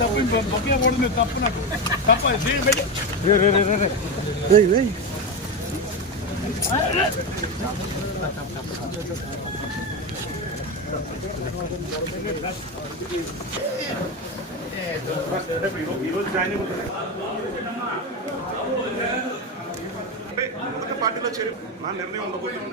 తప్పు తప్పు నాకు. తప్ప ఈరోజు జాయిన్ అంటే పార్టీలో చేరి నా నిర్ణయం ఉండబోతుంది.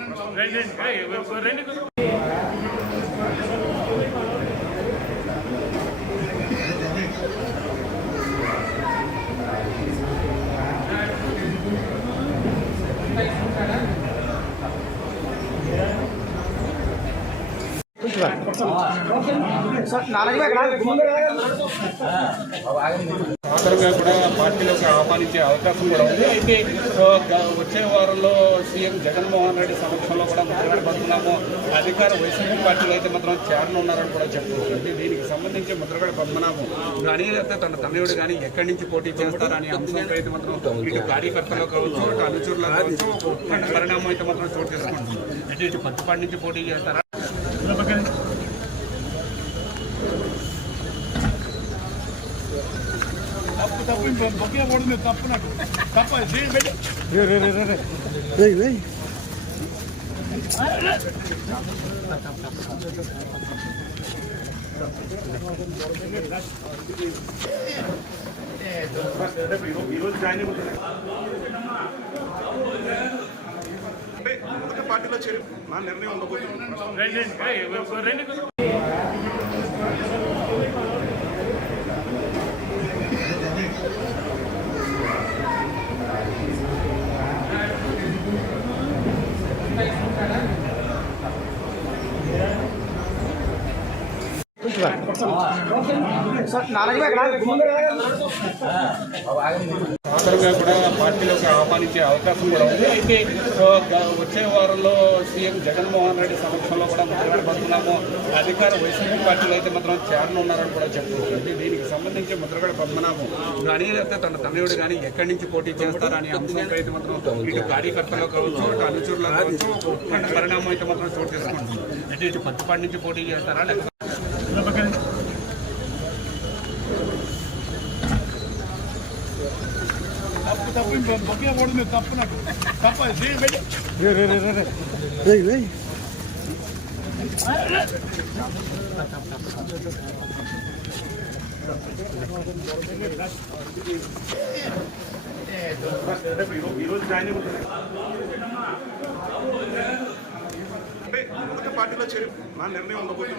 సాధారణంగా కూడా పార్టీలోకి ఆహ్వానించే అవకాశం కూడా ఉంది. అయితే వచ్చే వారంలో సీఎం జగన్మోహన్ రెడ్డి సమక్షంలో కూడా ముద్రగడ అధికార వైసీపీ పార్టీలో అయితే మాత్రం చేరనున్నారని కూడా చెప్తున్నారు దీనికి సంబంధించి ముద్రగడ పద్మనాభం కానీ లేకపోతే తన తనయుడు కానీ ఎక్కడి నుంచి పోటీ చేస్తారని అంశంపై అయితే మాత్రం ఇటు కార్యకర్తలు కావచ్చు ఇటు అనుచరులు కావచ్చు ఇట్లాంటి పరిణామం అయితే మాత్రం చోటు చేసుకుంటుంది. అంటే ఇటు పత్తిపాటి నుంచి పోటీ చేస్తారా? తప్పు తప్పు బొక్కకూడదు తప్పు నాకు. తప్ప ఈరోజు జాయిన్ పార్టీలో చేరి నా నిర్ణయం ఉండబోతుంది. సాధారణంగా కూడా పార్టీలోకి ఆహ్వానించే అవకాశం కూడా ఉంది. అయితే వచ్చే వారంలో సీఎం జగన్మోహన్ రెడ్డి సమక్షంలో కూడా ముద్రగడ అధికార వైసీపీ పార్టీలో అయితే మాత్రం చేరనున్నారని కూడా చెప్పుకోవచ్చు. దీనికి సంబంధించి ముద్రగడ పద్మనాభం కానీ లేకపోతే తన తనయుడు కానీ ఎక్కడి నుంచి పోటీ చేస్తారని అంశంపై అయితే మాత్రం ఇటు కార్యకర్తలు కావచ్చు ఇటు అనుచరులు కావచ్చు పరిణామం అయితే మాత్రం చోటు చేసుకుంటుంది. అంటే ఇటు పత్తిపాటి నుంచి పోటీ చేస్తారా లేకపోతే తప్పు తప్పు బొక్కకూడదు తప్పు నాకు తప్ప ఈరోజు జాయిన్ పార్టీలో చేరు నా నిర్ణయం ఉండబోతుంది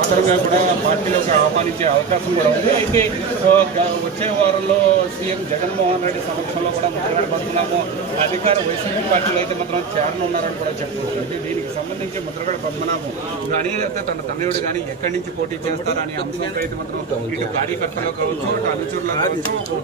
సాధారణంగా కూడా పార్టీలోకి ఆహ్వానించే అవకాశం కూడా ఉంది. అయితే వచ్చే వారంలో సీఎం జగన్మోహన్ రెడ్డి సమక్షంలో కూడా ముద్రగడ అధికార వైసీపీ పార్టీలో అయితే మాత్రం చేరనున్నారని కూడా చెప్పుకోవచ్చు. దీనికి సంబంధించి ముద్రగడ పద్మనాభం కానీ లేకపోతే తన తనయుడు కానీ ఎక్కడి నుంచి పోటీ చేస్తారని అంశంపై అయితే మాత్రం ఇటు కార్యకర్తలు కావచ్చు ఇటు అనుచరులు కావచ్చు